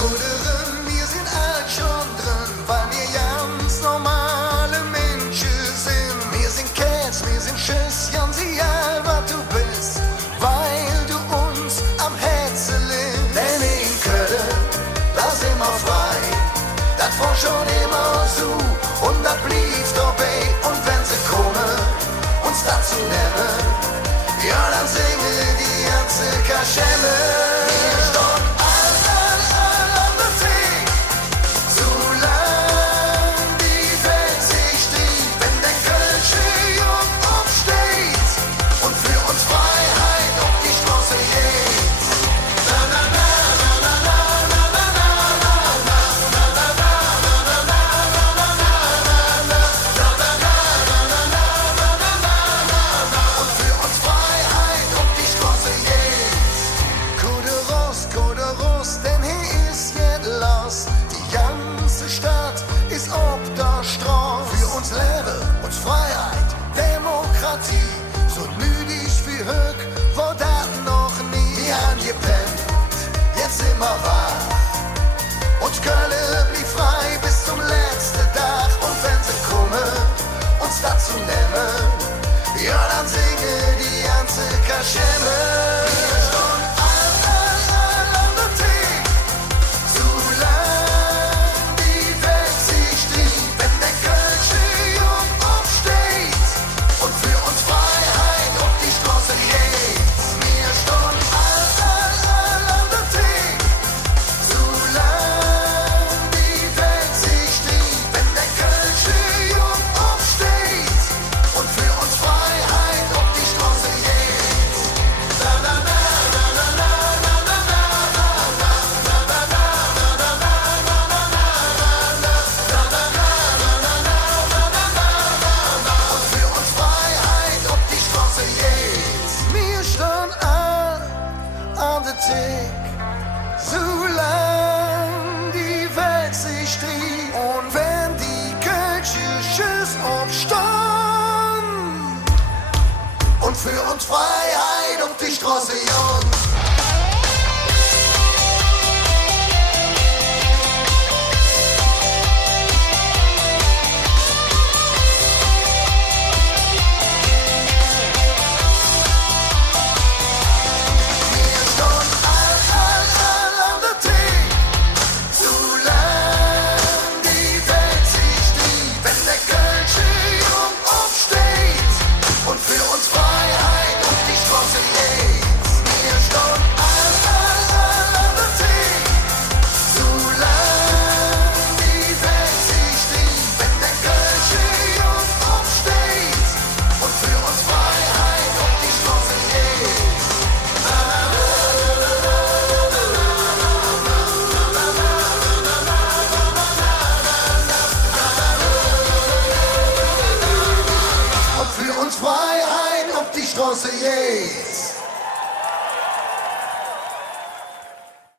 Kuderen, wir sind alt schon drin, weil wir ganz normale Menschen sind. Wir sind Cats, wir sind Schiss, ganz egal, was du bist, weil du uns am Herzen liegst. Denn in Köln, da sind wir frei, das war schon immer so und das blieb dabei. Und wenn sie kommen, uns dazu nehmen, ja, dann singen die ganze Kaschemme. Wir stehen all an der Tee, solang die Welt sich dreht. Wenn der Kölsche Jung aufsteht und für uns Freiheit auf die Straße geht. Na na na na na na na na na na na na na und für uns Freiheit auf die Straße geht. Kuderos, denn hier ist jetzt los. Die ganze Stadt ist ob der Straße. Für uns Leben, uns Freiheit, Demokratie. So nötig wie Höck war das noch nie. Wir haben gepennt, jetzt sind wir wach. Und Köln blieb frei bis zum letzten Tag. Und wenn sie kommen, uns dazu nehmen, ja, dann singe die ganze Kaschemme. Wir stehen all an der Tee, solang die Welt sich dreht. Wenn der Kölsche Jung aufsteht und für uns Freiheit auf die Straße geht. Wir stehen all an der Tee, solang die Welt sich dreht. Wenn der Kölsche Jung aufsteht und für uns Freiheit auf die Straße geht. Na na na na na na na na na na na na und für uns Freiheit auf die Straße geht. Wir stehen an der Tick, solang die Welt sich dreht. Und wenn die Kölsche Schiss aufstehen und für uns Freiheit auf die Straße jagen. Wir stehen all an der Tee, solang die Welt sich dreht. Wenn der Kölsche Jung aufsteht und für uns Freiheit auf die Straße geht. Wir stehen all an der Tee, solang die Welt sich dreht. Wenn der Kölsche Jung aufsteht und für uns Freiheit auf die Straße geht. Und für uns Freiheit auf die Straße geht.